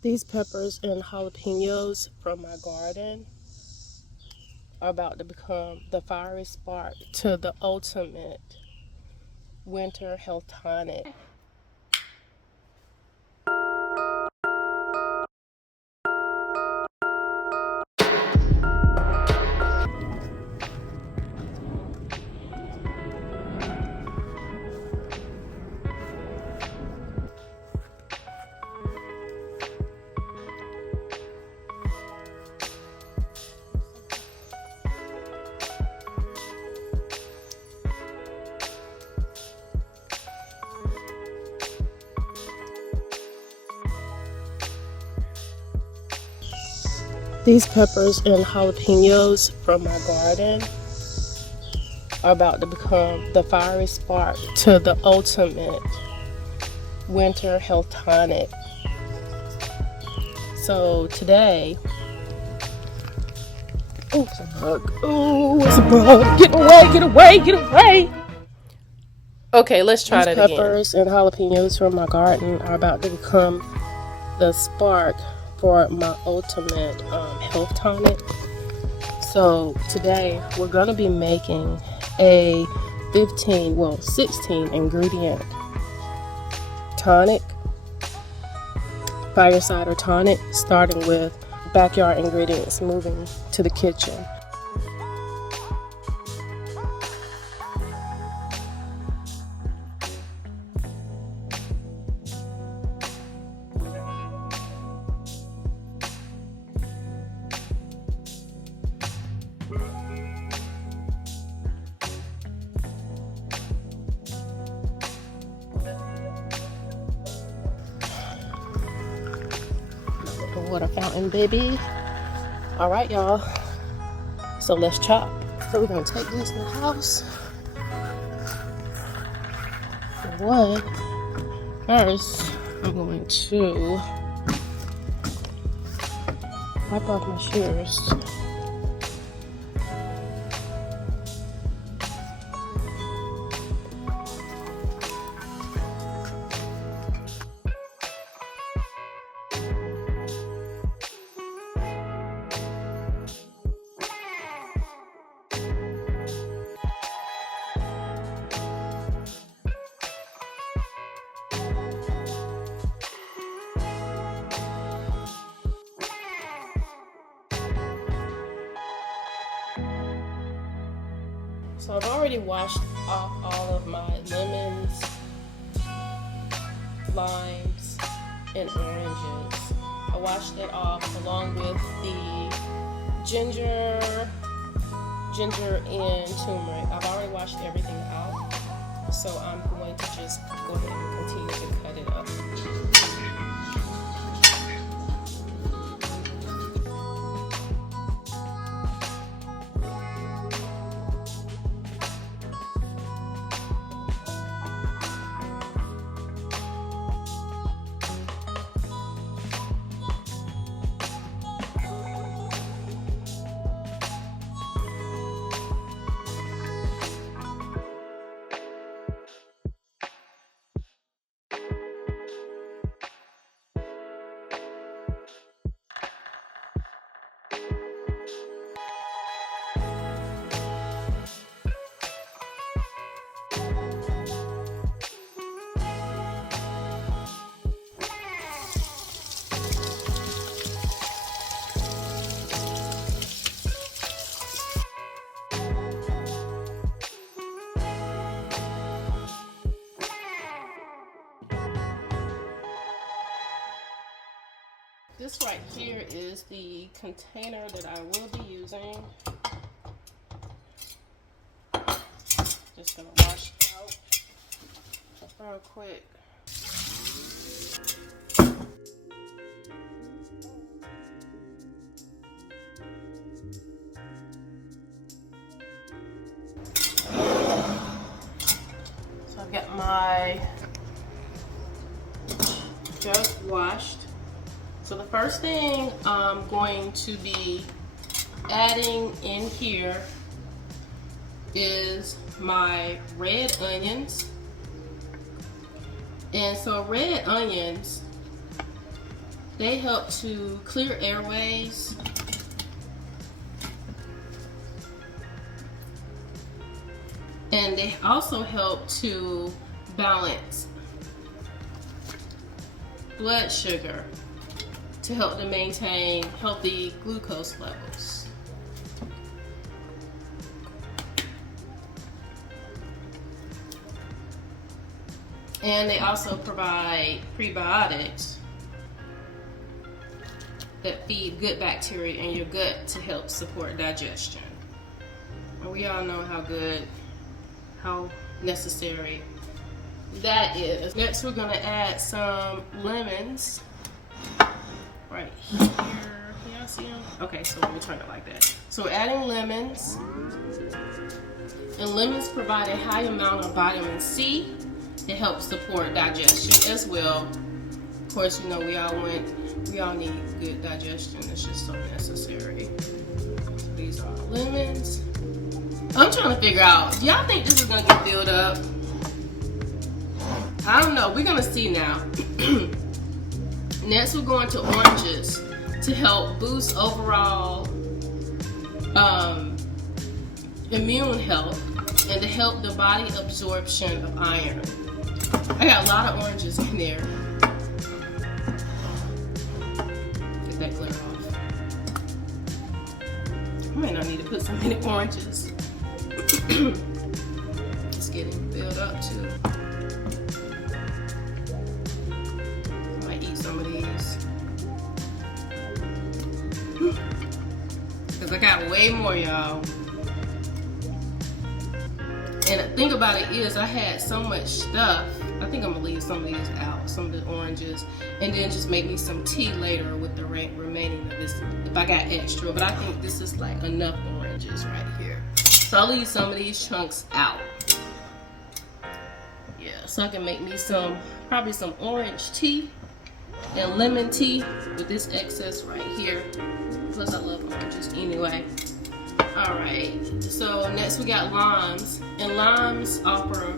These peppers and jalapenos from my garden are about to become the fiery spark to the ultimate winter health tonic. These peppers and jalapenos from my garden are about to become the fiery spark to the ultimate winter health tonic. So today, oh, it's a bug. Oh, it's a bug. Get away, get away, get away. Okay, let's try that again. These peppers and jalapenos from my garden are about to become the spark for my ultimate health tonic. So today we're going to be making a 16 ingredient tonic, fire cider tonic, starting with backyard ingredients, moving to the kitchen. Water fountain, baby. All right, y'all. So let's chop. So we're gonna take this in the house. For one, first I'm going to wipe off my shears. So I've already washed off all of my lemons, limes, and oranges. I washed it off along with the ginger and turmeric. I've already washed everything out, so I'm going to just go ahead and continue to cut it up. This right here is the container that I will be using. Just gonna wash it out real quick. So I've got my jug washed. So the first thing I'm going to be adding in here is my red onions. And so red onions They help to clear airways. And they also help to balance blood sugar to help to maintain healthy glucose levels. And they also provide prebiotics that feed good bacteria in your gut to help support digestion. And we all know how necessary that is. Next, we're gonna add some lemons right here. Can y'all see them? Okay, so let me turn it like that. So we're adding lemons, and lemons provide a high amount of vitamin C. It helps support digestion as well. Of course, you know we all need good digestion. It's just so necessary. These are lemons. I'm trying to figure out, do y'all think this is gonna get filled up? I don't know, we're gonna see now. Next, we're going to oranges to help boost overall immune health and to help the body absorption of iron. I got a lot of oranges in there. Get that glare off. I might not need to put so many oranges. It's getting filled up too. I might eat some of these. Because I got way more, y'all. And the thing about it is I had so much stuff. I think I'm gonna leave some of these out, some of the oranges, and then just make me some tea later with the remaining of this if I got extra. But I think this is like enough oranges right here. So I'll leave some of these chunks out. Yeah, so I can make me probably some orange tea and lemon tea with this excess right here. Plus I love oranges anyway. Alright, so next we got limes. And limes offer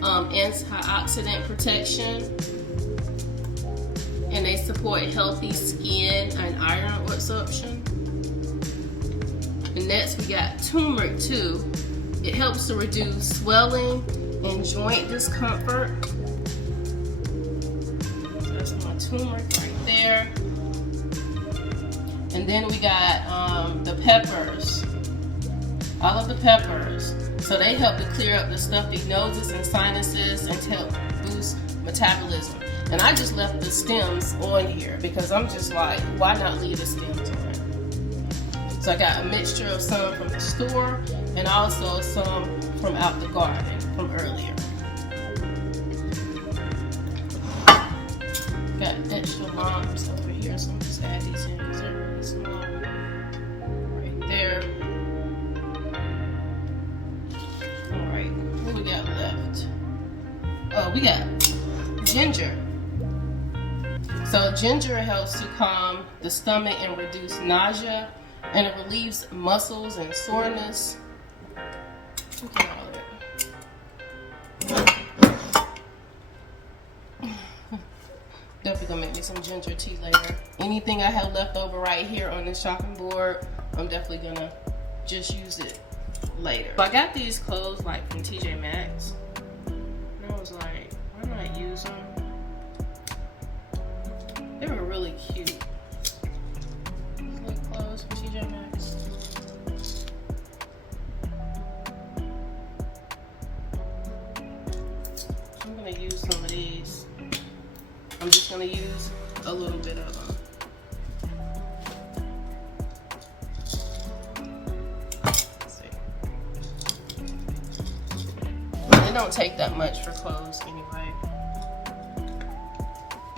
antioxidant protection. And they support healthy skin and iron absorption. And next we got turmeric too. It helps to reduce swelling and joint discomfort. So that's my turmeric right there. And then we got the peppers. All of the peppers. So they help to clear up the stuffy noses and sinuses and to help boost metabolism. And I just left the stems on here because I'm just like, why not leave the stems on? So I got a mixture of some from the store and also some from out the garden from earlier. Got extra limes over here, so I'm just add these in because they're really small. Right there. Alright, what we got left? Oh, we got ginger. So ginger helps to calm the stomach and reduce nausea, and it relieves muscles and soreness. Look at all that. Definitely gonna make me some ginger tea later. Anything I have left over right here on this chopping board, I'm definitely gonna just use it later. So I got these cloves like from TJ Maxx, and I was like, why not use them? They were really cute. Like cloves from TJ Maxx. I'm gonna use some of these. I'm just gonna use a little bit of them. Let's see. They don't take that much for cloves anyway.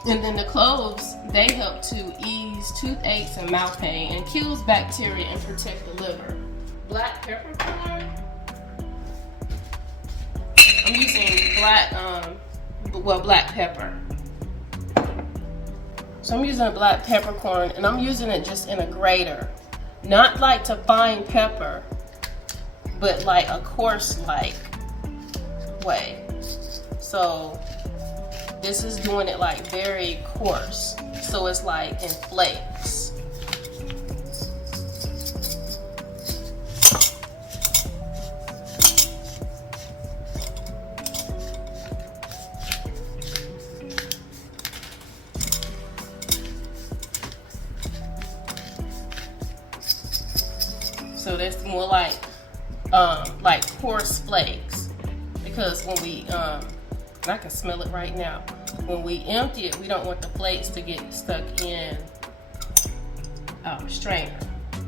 And then the cloves, they help to ease toothaches and mouth pain and kills bacteria and protect the liver. Black peppercorn. I'm using black pepper. So I'm using a black peppercorn and I'm using it just in a grater. Not like to fine pepper, but like a coarse like way. So this is doing it like very coarse. so it's like in flakes. So that's more like coarse flakes, because when we I can smell it right now. When we empty it, we don't want the flakes to get stuck in our strainer.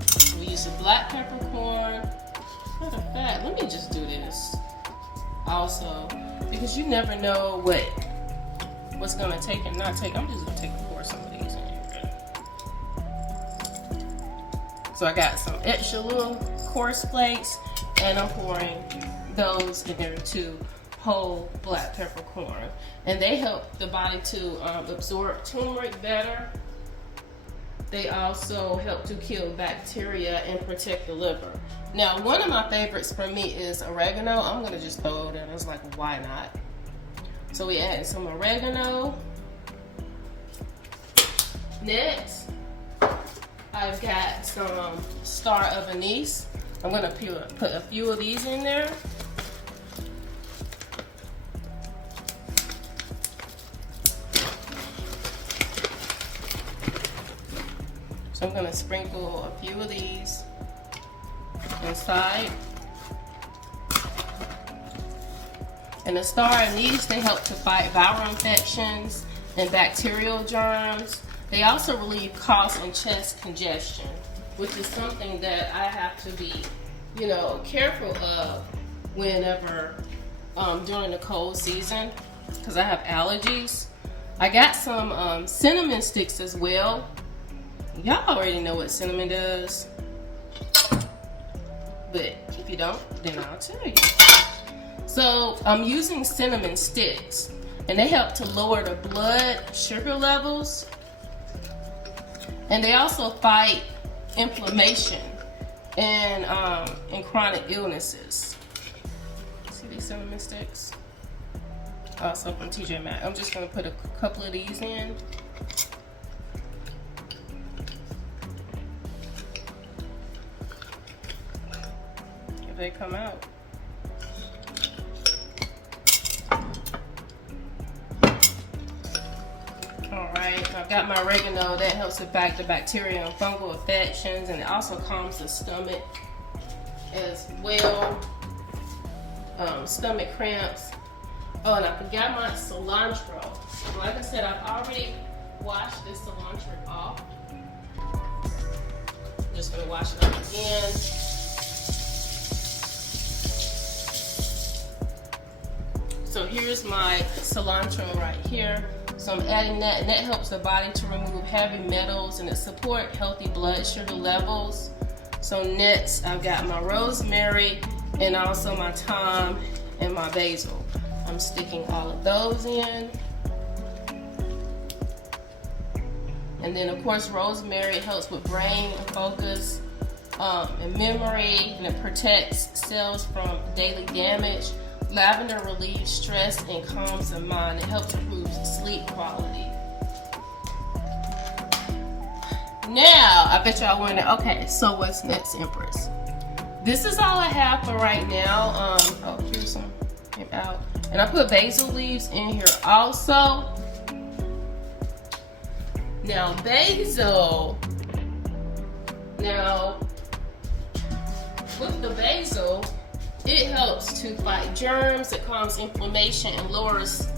So we use the black peppercorn. Matter of fact, let me just do this also, because you never know what's gonna take and not take. I'm just gonna take and pour some of these in here. So I got some extra little coarse flakes, and I'm pouring those in there too. Whole black peppercorn, and they help the body to absorb turmeric better. They also help to kill bacteria and protect the liver. Now, one of my favorites for me is oregano. I'm gonna just throw it in. It's like, why not? So we add some oregano. Next, I've got some star of anise. I'm gonna put a few of these in there. So I'm going to sprinkle a few of these inside. And the star anise, they help to fight viral infections and bacterial germs. They also relieve cough and chest congestion, which is something that I have to be, careful of whenever during the cold season, because I have allergies. I got some cinnamon sticks as well. Y'all already know what cinnamon does, but if you don't, then I'll tell you. So I'm using cinnamon sticks, and they help to lower the blood sugar levels, and they also fight inflammation and chronic illnesses. See these cinnamon sticks? Also from TJ Maxx. I'm just gonna put a couple of these in. They come out. Alright, I've got my oregano. That helps to fight the bacteria and fungal infections, and it also calms the stomach as well. Stomach cramps. Oh, and I forgot my cilantro. Like I said, I've already washed this cilantro off. I'm just gonna wash it up again. So here's my cilantro right here. So I'm adding that, and that helps the body to remove heavy metals, and it supports healthy blood sugar levels. So next, I've got my rosemary and also my thyme and my basil. I'm sticking all of those in. And then of course, rosemary helps with brain focus and memory, and it protects cells from daily damage. Lavender relieves stress and calms the mind. It helps improve sleep quality. Now, I bet y'all wondering, okay, so what's next, Empress? This is all I have for right now. Oh, here's some came out. And I put basil leaves in here also. Now, basil. Now, with the basil, it helps to fight germs, it calms inflammation and lowers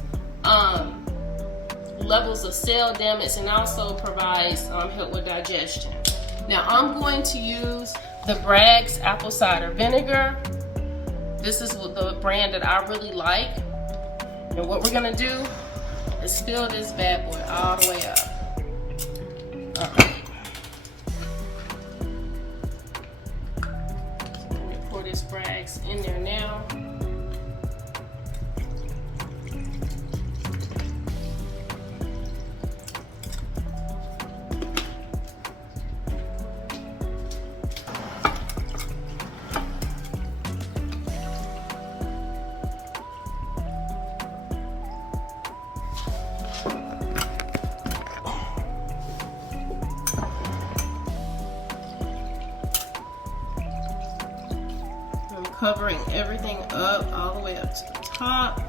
levels of cell damage, and also provides help with digestion. Now I'm going to use the Bragg's apple cider vinegar. This is the brand that I really like. And what we're gonna do is fill this bad boy all the way up. All right. Pour this Bragg's in there now. covering everything up all the way up to the top.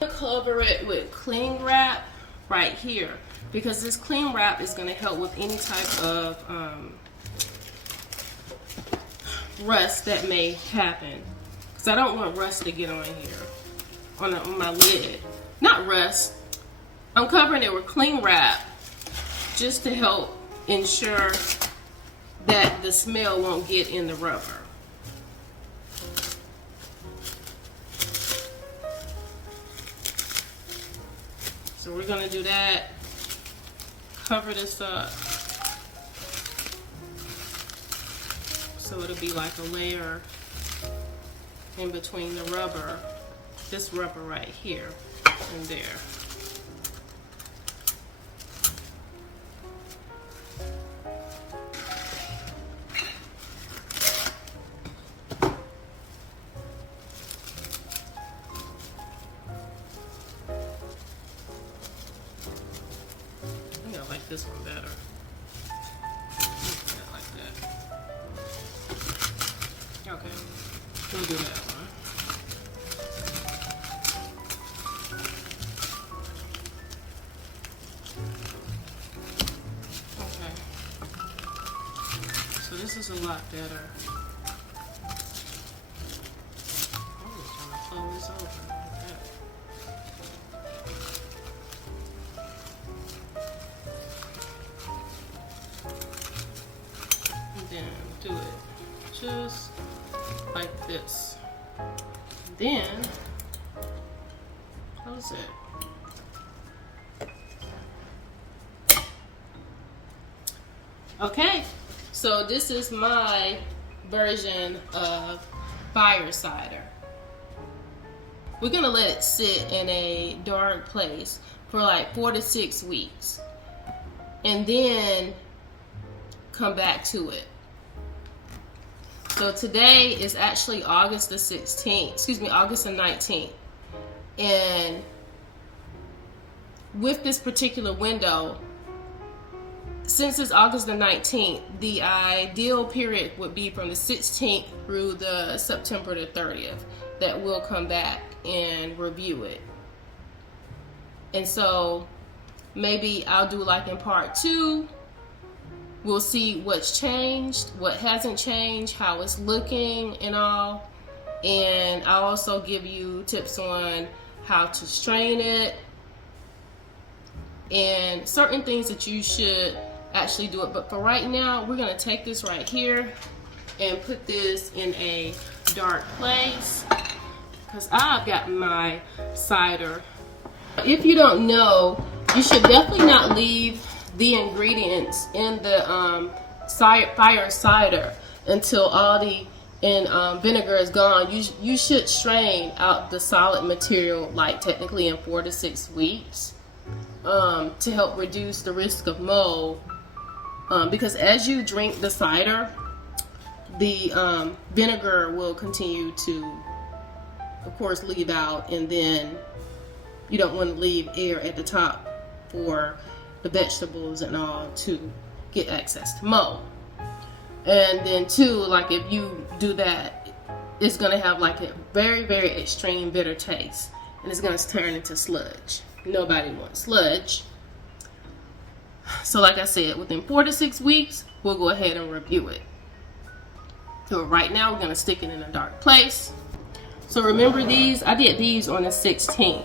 Cover it with cling wrap right here, because this cling wrap is going to help with any type of rust that may happen, because I don't want rust to get on here, on my lid. Not rust. I'm covering it with cling wrap just to help ensure that the smell won't get in the rubber. So we're going to do that. Cover this up so it'll be like a layer in between the rubber, this rubber right here and there. This one better. Like that. Okay, we'll do that one. Okay, so this is a lot better. I'm just trying to fold this over like that. Then do it just like this. Then close it. Okay, so this is my version of fire cider. We're gonna let it sit in a dark place for like 4 to 6 weeks, and then come back to it. So today is actually August the 16th, excuse me, August the 19th. And with this particular window, since it's August the 19th, the ideal period would be from the 16th through the September the 30th that we'll come back and review it. And so maybe I'll do like in part 2, we'll see what's changed, what hasn't changed, how it's looking and all. And I'll also give you tips on how to strain it and certain things that you should actually do it. But for right now, we're gonna take this right here and put this in a dark place because I've got my cider. If you don't know, you should definitely not leave the ingredients in the fire cider until all the vinegar is gone. You should strain out the solid material like technically in 4 to 6 weeks to help reduce the risk of mold, because as you drink the cider, the vinegar will continue to, of course, leave out, and then you don't want to leave air at the top for the vegetables and all to get access to mold. And then too, like if you do that, it's gonna have like a very, very extreme bitter taste, and it's gonna turn into sludge. Nobody wants sludge. So like I said, within 4 to 6 weeks, we'll go ahead and review it. So right now, we're gonna stick it in a dark place. So remember these, I did these on the 16th.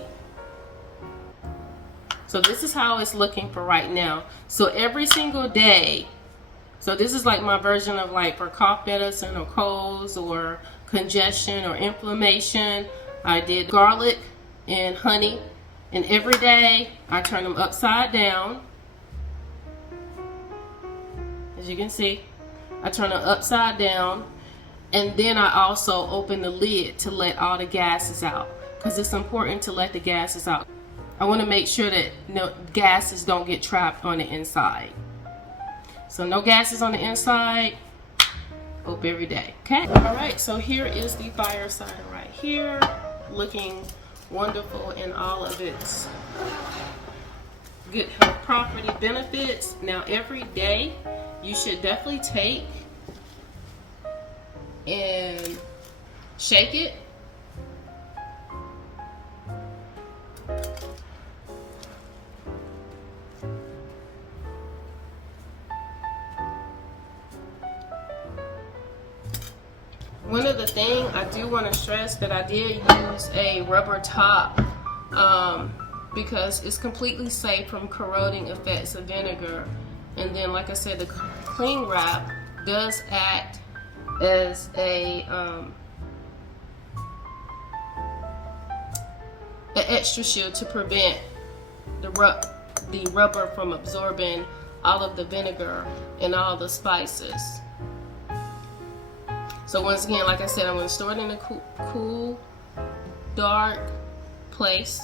So this is how it's looking for right now. So every single day, so this is like my version of like for cough medicine or colds or congestion or inflammation. I did garlic and honey, and every day I turn them upside down. As you can see, I turn them upside down, and then I also open the lid to let all the gases out, because it's important to let the gases out. I want to make sure that no gases don't get trapped on the inside. So no gases on the inside. Open every day. Okay. All right. So here is the fire cider right here, looking wonderful in all of its good health property benefits. Now every day you should definitely take and shake it. One of the things I do want to stress that I did use a rubber top because it's completely safe from corroding effects of vinegar. And then, like I said, the cling wrap does act as a an extra shield to prevent the rubber from absorbing all of the vinegar and all the spices. So once again, like I said, I'm going to store it in a cool, dark place.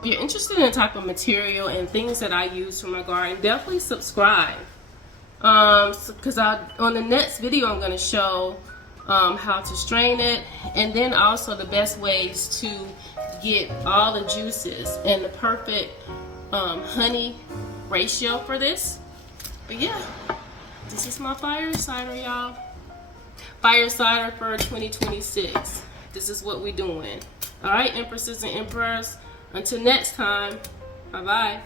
If you're interested in the type of material and things that I use for my garden, definitely subscribe. Because on the next video, I'm going to show how to strain it, and then also the best ways to get all the juices and the perfect honey ratio for this. But yeah, this is my fire cider, y'all. Fire cider for 2026. This is what we're doing. All right, empresses and emperors. Until next time, bye-bye.